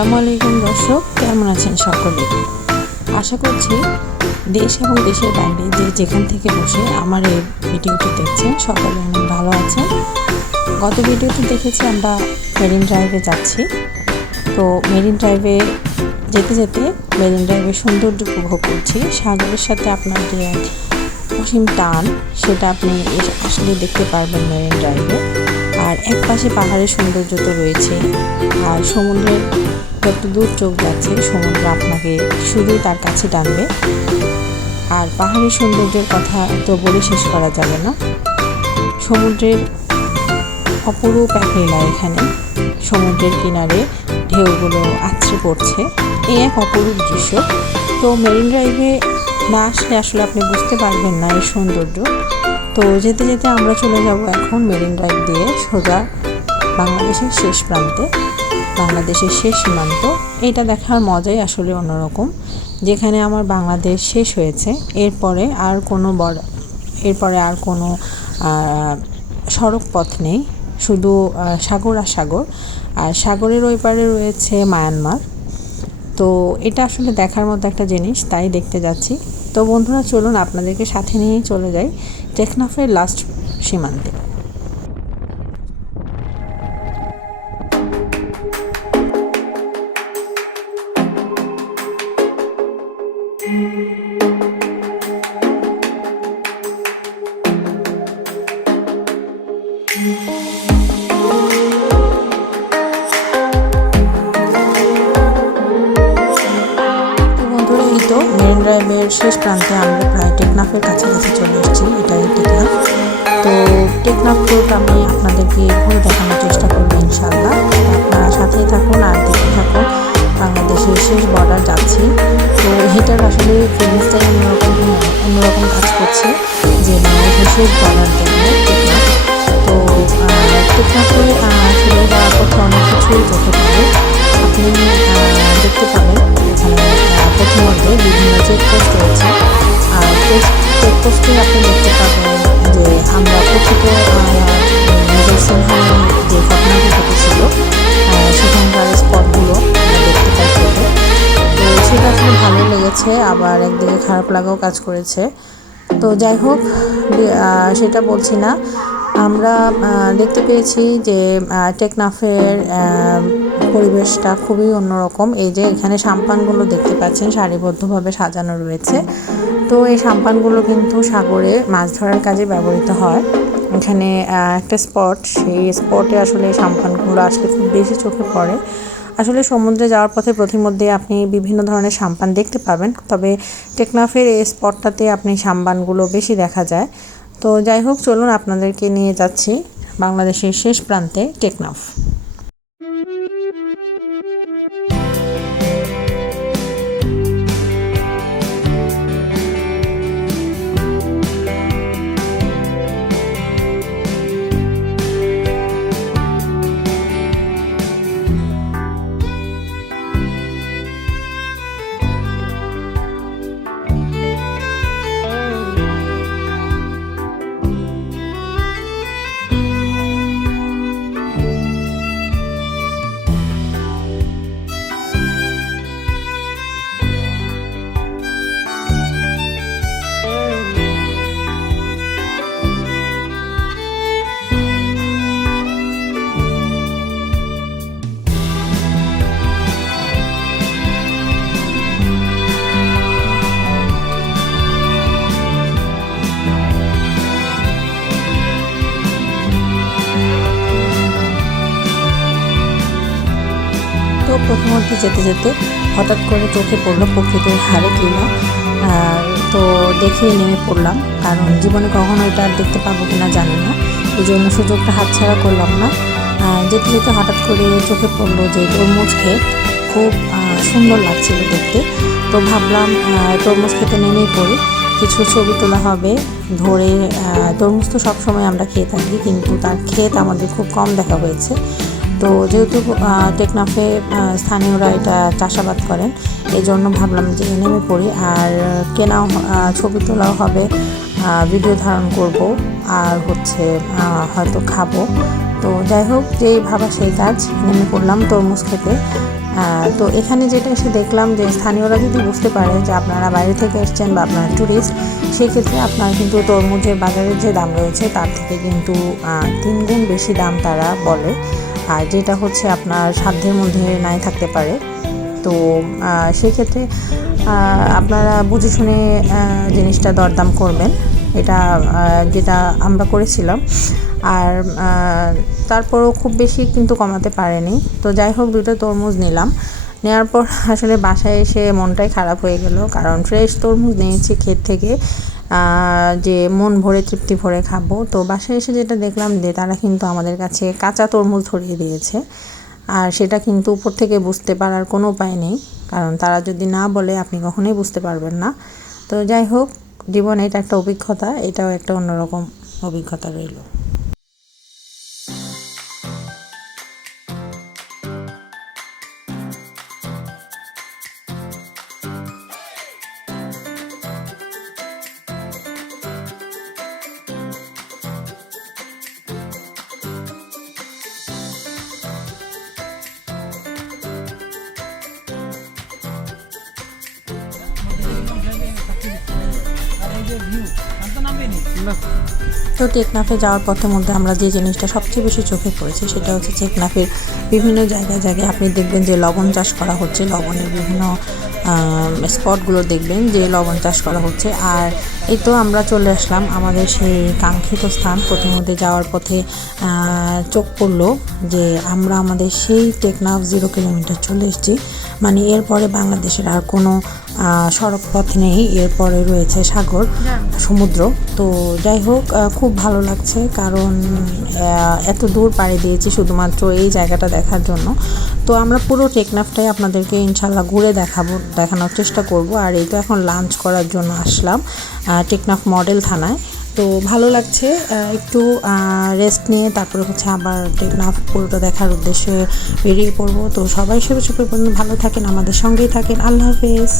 আসসালামু আলাইকুম দর্শক, কেমন আছেন সকলে? আশা করছি দেশ এবং দেশের বাইরে যেখান থেকে বসে আমার এই ভিডিওটি দেখছেন সকলে অনেক ভালো আছেন। গত ভিডিওটি দেখেছি আমরা মেরিন ড্রাইভে যাচ্ছি। তো মেরিন ড্রাইভে যেতে যেতে মেরিন ড্রাইভের সৌন্দর্য উপভোগ করছি। সাগরের সাথে আপনার যে এক অসীম টান সেটা আপনি আসলে দেখতে পারবেন মেরিন ড্রাইভে। আর এক পাশে পাহাড়ের সৌন্দর্য তো রয়েছে, আর সমুদ্রের যত দূর চোখ যাচ্ছে সমুদ্র আপনাকে শুধু তার কাছে টানবে। আর পাহাড়ের সৌন্দর্যের কথা তো বলে শেষ করা যাবে না। সমুদ্রের অপরূপ এক লীলা এখানে, সমুদ্রের কিনারে ঢেউগুলো আছড়ে পড়ছে, এই এক অপরূপ দৃশ্য। তো মেরিন ড্রাইভে না আসলে আসলে আপনি বুঝতে পারবেন না এর সৌন্দর্য। তো যেতে যেতে আমরা চলে যাব এখন মেরিন ড্রাইভ দিয়ে সোজা বাংলাদেশের শেষ প্রান্তে, বাংলাদেশের শেষ সীমান্ত। এটা দেখার মজাই আসলে অন্যরকম। যেখানে আমার বাংলাদেশ শেষ হয়েছে, এরপরে আর কোনো সড়ক পথ নেই, শুধু সাগর আর সাগর। আর সাগরের ওই পারে রয়েছে মায়ানমার। তো এটা আসলে দেখার মতো একটা জিনিস, তাই দেখতে যাচ্ছি। তো বন্ধুরা চলুন আপনাদেরকে সাথে নিয়েই চলে যাই টেকনাফের লাস্ট সীমান্তে। মেরিন ড্রাইভের শেষ প্রান্তে আমরা প্রায় টেকনাফের কাছাকাছি চলে এসেছি। এটাই টেকনাফ। তো টেকনাফ ট্যুরটা আমি আপনাদেরকে ঘুরে দেখানোর চেষ্টা করবো ইনশাআল্লাহ। আপনারা সাথেই থাকুন আর দেখতে থাকুন। বাংলাদেশের শেষ বর্ডার যাচ্ছি। তো এটার আসলে ফিলিংসটাই অন্যরকম কাজ করছে যে বাংলাদেশের শেষ বর্ডার দেখবো টেকনাফ। তো টেকনাফে আসলে যাওয়ার পথে অনেক কিছুই চোখে পড়ে। আপনি দেখতে পাবেন এখানে প্রথমত বিভিন্ন চেকপোস্ট রয়েছে। আর চেকপোস্টে আপনি দেখতে পাবেন যে আমরা কথিত সিংহানি যে ঘটনাটি ঘটেছিল সেখানকার স্পটগুলো আমরা দেখতে পাই চোখে। তো সেটা আসলে ভালো লেগেছে, আবার একদিকে খারাপ লাগাও কাজ করেছে। তো যাই হোক, সেটা বলছি না। আমরা দেখতে পেয়েছি যে টেকনাফের পরিবেশটা খুবই অন্যরকম। এই যে এখানে সাম্পানগুলো দেখতে পাচ্ছেন সারিবদ্ধভাবে সাজানো রয়েছে। তো এই সাম্পানগুলো কিন্তু সাগরে মাছ ধরার কাজে ব্যবহৃত হয়। এখানে একটা স্পট, সেই স্পটে আসলে এই সাম্পানগুলো আসলে খুব বেশি চোখে পড়ে। আসলে সমুদ্রে যাওয়ার পথে প্রতিমধ্যে আপনি বিভিন্ন ধরনের সাম্পান দেখতে পাবেন, তবে টেকনাফের এই স্পটটাতে আপনি সাম্পানগুলো বেশি দেখা যায়। তো যাই হোক, চলুন আপনাদেরকে নিয়ে যাচ্ছি বাংলাদেশের শেষ প্রান্তে টেকনাফ। তো প্রথমত যেতে যেতে হঠাৎ করে চোখে পড়লো প্রকৃতির হারে কিনা। তো দেখে নেমে পড়লাম, কারণ জীবনে কখনো এটা আর দেখতে পাবো কিনা জানি না, এই জন্য সুযোগটা হাতছাড়া করলাম না। যেতে যেতে হঠাৎ করে চোখে পড়লো যে তরমুজ ক্ষেত, খুব সুন্দর লাগছিল দেখতে। তো ভাবলাম তরমুজ খেতে নেমেই পড়ি, কিছু ছবি তোলা হবে ধরে। তরমুজ তো সবসময় আমরা খেয়ে থাকি, কিন্তু তার ক্ষেত আমাদের খুব কম দেখা হয়েছে। তো যেহেতু টেকনাফে স্থানীয়রা এটা চাষাবাদ করেন, এই জন্য ভাবলাম যে নেমে পড়ি। আর কেনাও, ছবি তোলাও হবে, ভিডিও ধারণ করব, আর হয়তো খাবো। তো যাই হোক, যেই ভাবা সেই কাজ, নেমে পড়লাম তরমুজ খেতে। তো এখানে যেটা এসে দেখলাম যে স্থানীয়রা যদি বুঝতে পারে যে আপনারা বাইরে থেকে এসেছেন বা আপনারা ট্যুরিস্ট, সেক্ষেত্রে আপনার কিন্তু তরমুজের বাজারের যে দাম রয়েছে তার থেকে কিন্তু 3 গুণ বেশি দাম তারা বলে, আর যেটা হচ্ছে আপনার সাধ্যের মধ্যে নাই থাকতে পারে। তো সেক্ষেত্রে আপনারা বুঝে শুনে জিনিসটা দরদাম করবেন, এটা যেটা আমরা করেছিলাম। আর তারপরও খুব বেশি কিন্তু কমাতে পারেনি। তো যাই হোক, 2টা তরমুজ নিলাম। নেওয়ার পর আসলে বাসায় এসে মনটাই খারাপ হয়ে গেল, কারণ ফ্রেশ তরমুজ নিয়েছি ক্ষেত থেকে, যে মন ভরে তৃপ্তি ভরে খাবো। তো বাসায় এসে যেটা দেখলাম যে তারা কিন্তু আমাদের কাছে কাঁচা তরমুজ ধরিয়ে দিয়েছে, আর সেটা কিন্তু উপর থেকে বুঝতে পারার কোনো উপায় নেই, কারণ তারা যদি না বলে আপনি কখনোই বুঝতে পারবেন না। তো যাই হোক, জীবনে এটা একটা অভিজ্ঞতা, এটাও একটা অন্যরকম অভিজ্ঞতা রইল। তো টেকনাফে যাওয়ার পথের মধ্যে আমরা যে জিনিসটা সবচেয়ে বেশি চোখে পড়েছে সেটা হচ্ছে টেকনাফের বিভিন্ন জায়গায় জায়গায় আপনি দেখবেন যে লবণ চাষ করা হচ্ছে, লবণের বিভিন্ন স্পটগুলো দেখবেন যে লবণ চাষ করা হচ্ছে। আর এই তো আমরা চলে আসলাম আমাদের সেই কাঙ্ক্ষিত স্থান। প্রথমে যাওয়ার পথে চোখ পড়লো যে আমরা আমাদের সেই টেকনাফ 0 কিলোমিটার চলে এসেছি, মানে এরপরে বাংলাদেশের আর কোনো সড়ক পথ নেই, এরপরে রয়েছে সাগর সমুদ্র। তো যাই হোক, খুব ভালো লাগছে, কারণ এত দূর পাড়ি দিয়েছি শুধুমাত্র এই জায়গাটা দেখার জন্য। তো আমরা পুরো টেকনাফটাই আপনাদেরকে ইনশাল্লাহ ঘুরে দেখানোর চেষ্টা করব। আর এই তো এখন লাঞ্চ করার জন্য আসলাম টেকনাফ মডেল থানায়। তো ভালো লাগছে, একটু রেস্ট নিয়ে তারপরে হচ্ছে আবার টেকনাফ পুরোটা দেখার উদ্দেশ্যে বেরিয়ে পড়বো। তো সবাই সে ভালো থাকেন, আমাদের সঙ্গেই থাকেন। আল্লাহ হাফেজ।